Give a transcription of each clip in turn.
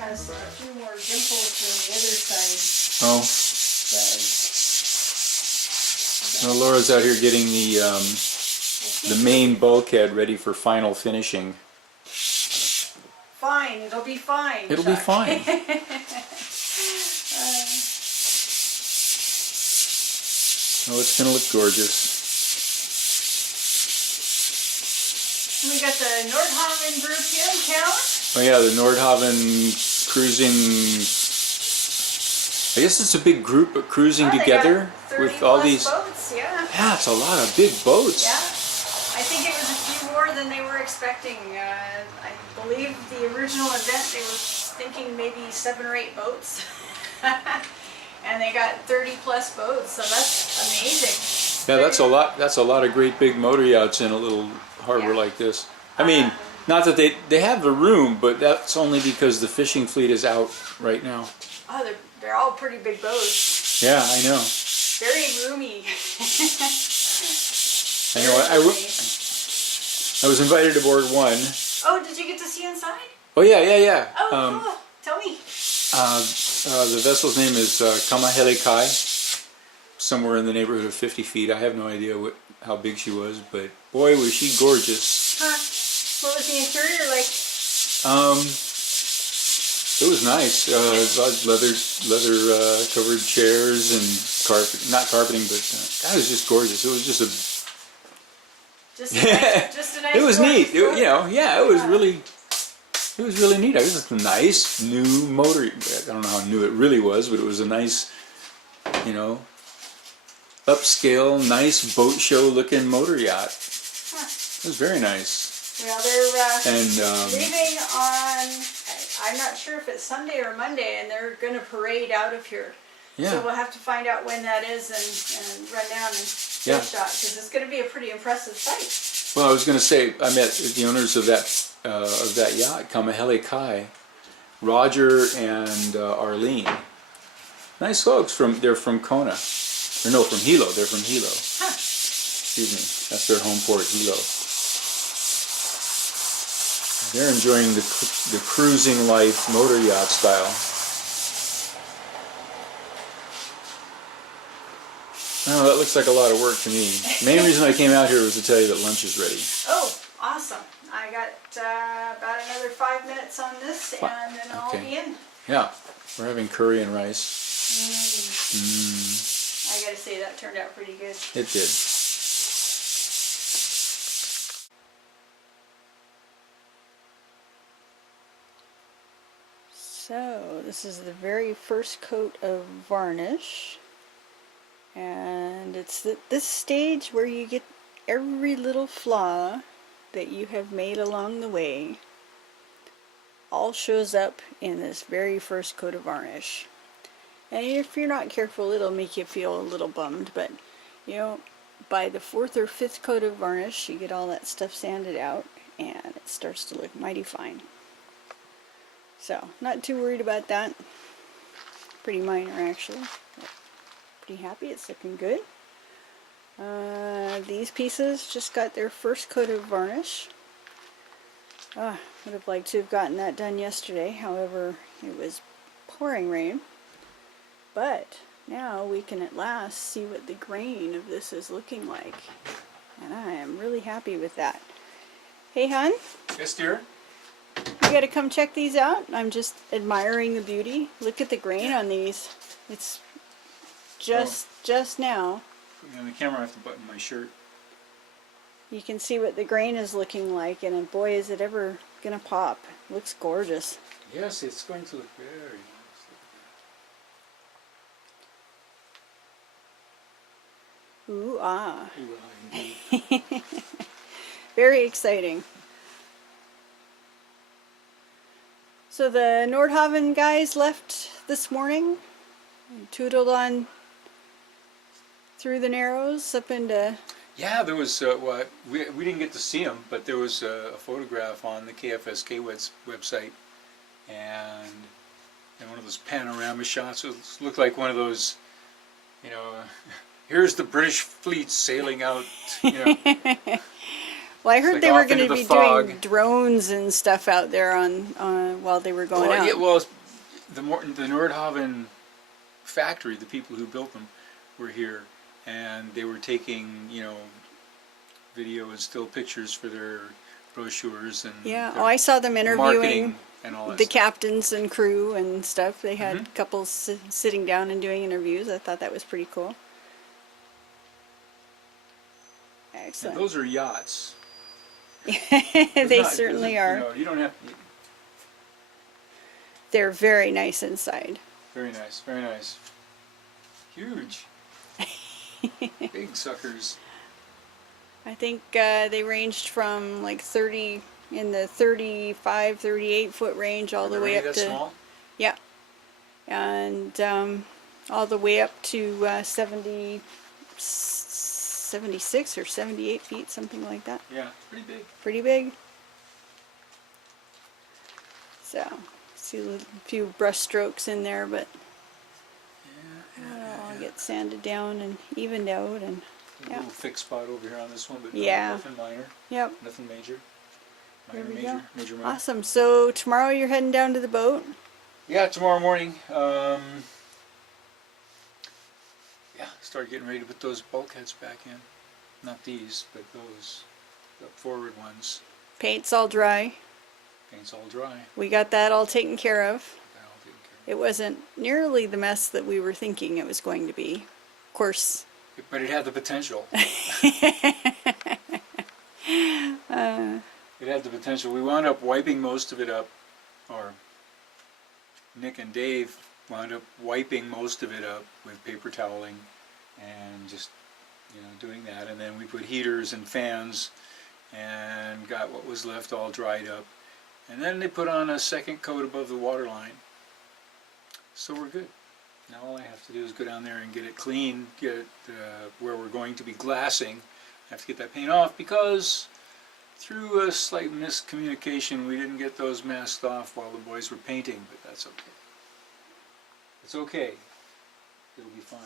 has a few more dimples than the other side Oh. does. Well, Laura's out here getting the main bulkhead ready for final finishing. Fine, it'll be fine. It'll be fine. Oh, it's going to look gorgeous. We got the Nordhavn group here in town. Oh yeah, the Nordhavn cruising. I guess it's a big group of cruising together with all these boats. Yeah. Yeah, it's a lot of big boats. Yeah. I think it was a few more than they were expecting. I believe the original event they were thinking maybe 7 or 8 boats. And they got 30 plus boats, so that's amazing. Yeah, that's a lot. That's a lot of great big motor yachts in a little harbor like this. I mean, not that they have the room, but that's only because the fishing fleet is out right now. Oh, they're all pretty big boats. Yeah, I know. Very roomy. I know. I was invited aboard one. Oh, did you get to see inside? Oh yeah. Oh, cool. Tell me. The vessel's name is Kamahele Kai, somewhere in the neighborhood of 50 feet. I have no idea how big she was, but boy, was she gorgeous. Huh. What was the interior like? It was nice. Leather covered chairs and carpet, not carpeting, but that was just gorgeous. It was just Just a nice it was neat. It was really. It was really neat. It was a nice new motor. I don't know how new it really was, but it was a nice, upscale, nice boat show looking motor yacht. Huh. It was very nice. Well, they're and leaving on, I'm not sure if it's Sunday or Monday, and they're going to parade out of here. Yeah. So we'll have to find out when that is and run down and get a shot, because it's going to be a pretty impressive sight. Well, I was going to say, I met the owners of that yacht, Kamahele Kai, Roger and Arlene. Nice folks. They're from Kona, or no, from Hilo. They're from Hilo. Huh. Excuse me, that's their home port, Hilo. They're enjoying the cruising life motor yacht style. Oh, that looks like a lot of work to me. The main reason I came out here was to tell you that lunch is ready. Oh, awesome. I got about another 5 minutes on this, and then I'll be in. Yeah, we're having curry and rice. I gotta say, that turned out pretty good. It did. So, this is the very first coat of varnish. And it's this stage where you get every little flaw that you have made along the way all shows up in this very first coat of varnish. And if you're not careful, it'll make you feel a little bummed, but by the 4th or 5th coat of varnish, you get all that stuff sanded out and it starts to look mighty fine. So, not too worried about that. Pretty minor, actually. Pretty happy, it's looking good. These pieces just got their first coat of varnish. Would have liked to have gotten that done yesterday, however it was pouring rain. But now we can at last see what the grain of this is looking like, and I am really happy with that. Hey hon? Yes dear? You gotta come check these out. I'm just admiring the beauty. Look at the grain on these. It's just now. On the camera I have to button my shirt. You can see what the grain is looking like, and boy is it ever gonna pop. Looks gorgeous. Yes, it's going to look very nice. Ooh ah. Ooh, indeed. Very exciting. So the Nordhavn guys left this morning and tootled on through the Narrows up into... Yeah, there was, we didn't get to see them, but there was a photograph on the KFSK website, and one of those panorama shots. It looked like one of those, here's the British fleet sailing out, Well, I It's heard like they were off going into to the be doing fog. drones and stuff out there on while they were going Well, out. yeah, well, the Nordhavn factory, the people who built them, were here, and they were taking, video and still pictures for their brochures and Yeah. their Oh, I saw them interviewing marketing and all that the stuff. captains and crew and stuff. They had Mhm. couples sitting down and doing interviews. I thought that was pretty cool. And Excellent. those are yachts. They certainly are. You don't have. They're very nice inside. Very nice, very nice. Huge. Big suckers. I think they ranged from like 30 in the 35, 38 foot range all Are the they way really up that to small? yeah, and all the way up to 76 or 78 feet, something like that. Yeah, pretty big. Pretty big. So, see a few brush strokes in there, but it'll all get sanded down and evened out, and A yeah. little thick spot over here on this one, but Yeah. nothing minor, Yep. nothing major. There Minor, we major, go. major, minor. Awesome. So tomorrow you're heading down to the boat. Yeah, tomorrow morning. Start getting ready to put those bulkheads back in. Not these, but those, the forward ones. Paint's all dry. Paint's all dry. We got that all taken care of. That all taken care It wasn't nearly the mess that we were thinking it was going to be. Of course. of. But it had the potential. It had the potential. We wound up wiping most of it up, or Nick and Dave wound up wiping most of it up with paper toweling and just, doing that. And then we put heaters and fans and got what was left all dried up. And then they put on a second coat above the water line. So we're good. Now all I have to do is go down there and get it clean, get it where we're going to be glassing. I have to get that paint off because through a slight miscommunication we didn't get those masked off while the boys were painting, but that's okay. It's okay. It'll be fine.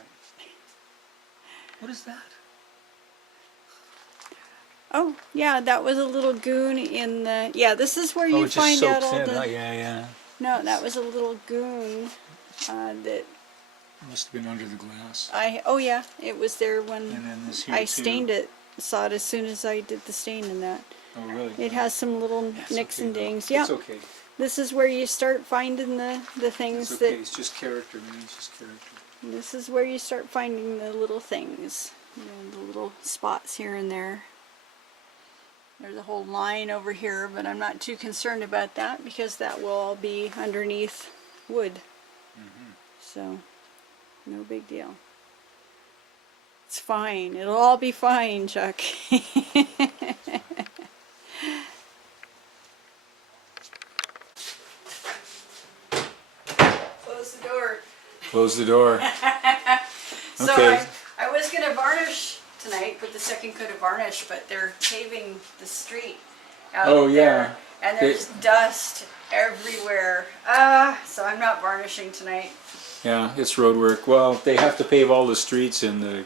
What is that? Oh, yeah, that was a little goon in the... Yeah, this is where you it just find out soaks all in. the... Oh, yeah. No, that was a little goon that Must have been under the glass. Oh, yeah, it was there when And then this here I too. stained it. Saw it as soon as I did the stain in that. Oh, really? It has some little It's nicks okay, and though. dings. Yeah, It's okay. this is where you start finding the things It's okay. that... It's just character, man. It's just character. This is where you start finding the little things. The little spots here and there. There's a whole line over here, but I'm not too concerned about that because that will all be underneath wood. So, no big deal. It's fine. It'll all be fine, Chuck. Close the door. Close the door. So Okay. I was going to varnish tonight, put the second coat of varnish, but they're paving the street out Oh, there. yeah. And there's dust everywhere. So I'm not varnishing tonight. Yeah, it's road work. Well, they have to pave all the streets in the,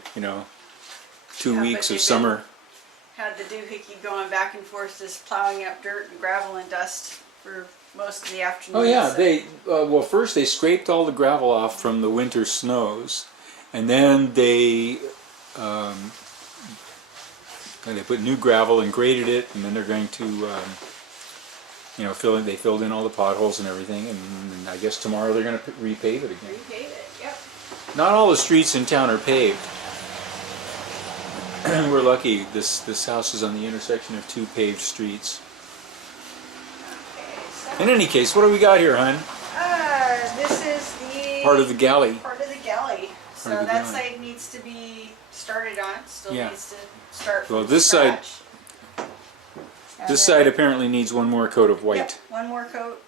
2 Yeah, weeks but of they've summer. Had the doohickey going back and forth, just plowing up dirt and gravel and dust for most of the afternoon. Oh yeah, so- well first they scraped all the gravel off from the winter snows, and then they put new gravel and graded it, and then they're going to they filled in all the potholes and everything, and I guess tomorrow they're going to repave it again. Repave it, yep. Not all the streets in town are paved. We're lucky. This house is on the intersection of 2 paved streets. Okay, so In any case, what do we got here, hon? this is the Part of the galley. Part of the galley. So Part of the that galley. side needs to be started on. Still Yeah. needs to start from Well, this side- scratch. And This then- side apparently needs one more coat of white. Yep, one more coat,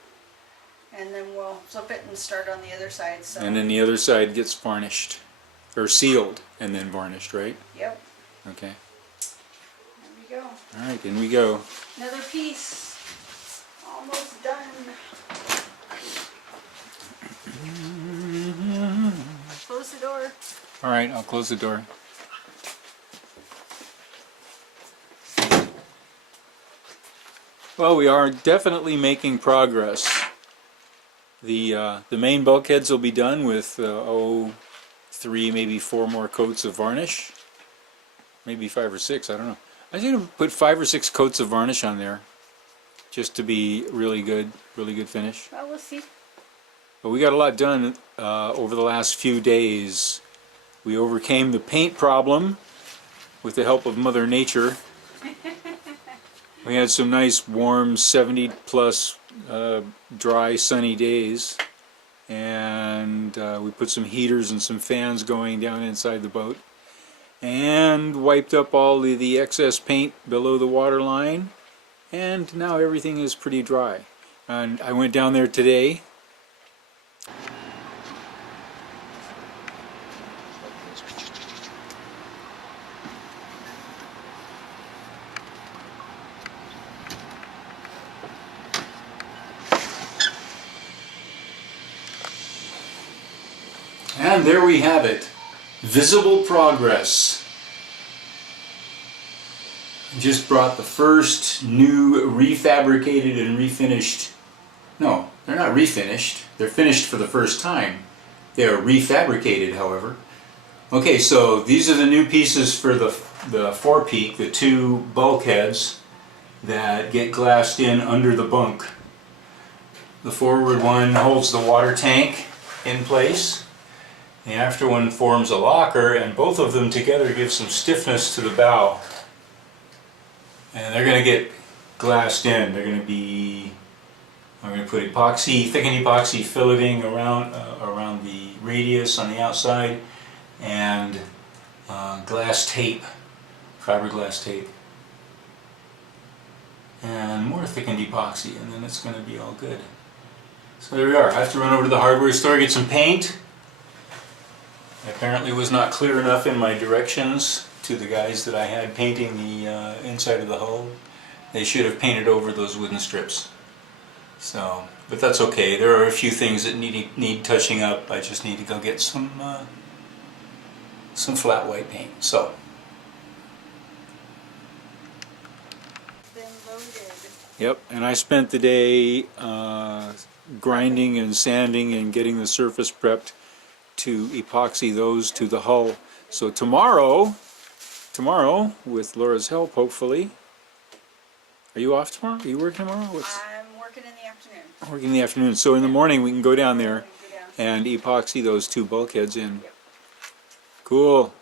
and then we'll flip it and start on the other side. So. And then the other side gets varnished, or sealed, and then varnished, right? Yep. Okay. There we go. All right, in we go. Another piece. Almost done. Close the door. All right, I'll close the door. Well, we are definitely making progress. The main bulkheads will be done with 3, maybe 4 more coats of varnish, maybe 5 or 6. I don't know. I think I'll put 5 or 6 coats of varnish on there, just to be really good finish. Well, we'll see. But we got a lot done over the last few days. We overcame the paint problem with the help of Mother Nature. We had some nice warm 70 plus dry sunny days, and we put some heaters and some fans going down inside the boat, and wiped up all the excess paint below the water line, and now everything is pretty dry. And I went down there today. And there we have it. Visible progress. Just brought the first new refabricated and refinished. No, they're not refinished. They're finished for the first time. They are refabricated, however. Okay, so these are the new pieces for the forepeak, the 2 bulkheads that get glassed in under the bunk. The forward one holds the water tank in place. The after one forms a locker, and both of them together give some stiffness to the bow. And they're going to get glassed in. They're going to be, I'm going to put epoxy, thickened epoxy filleting around the radius on the outside, and glass tape, fiberglass tape, and more thickened epoxy, and then it's going to be all good. So there we are. I have to run over to the hardware store, get some paint. I apparently was not clear enough in my directions to the guys that I had painting the inside of the hull. They should have painted over those wooden strips. So, but that's okay. There are a few things that need touching up. I just need to go get some flat white paint. So. Been loaded. Yep, and I spent the day grinding and sanding and getting the surface prepped to epoxy those to the hull. So tomorrow, with Laura's help, hopefully. Are you off tomorrow? Are you working tomorrow? I'm working in the afternoon. Working in the afternoon. So in the morning we can go down there and epoxy those 2 bulkheads in. Yep. Cool.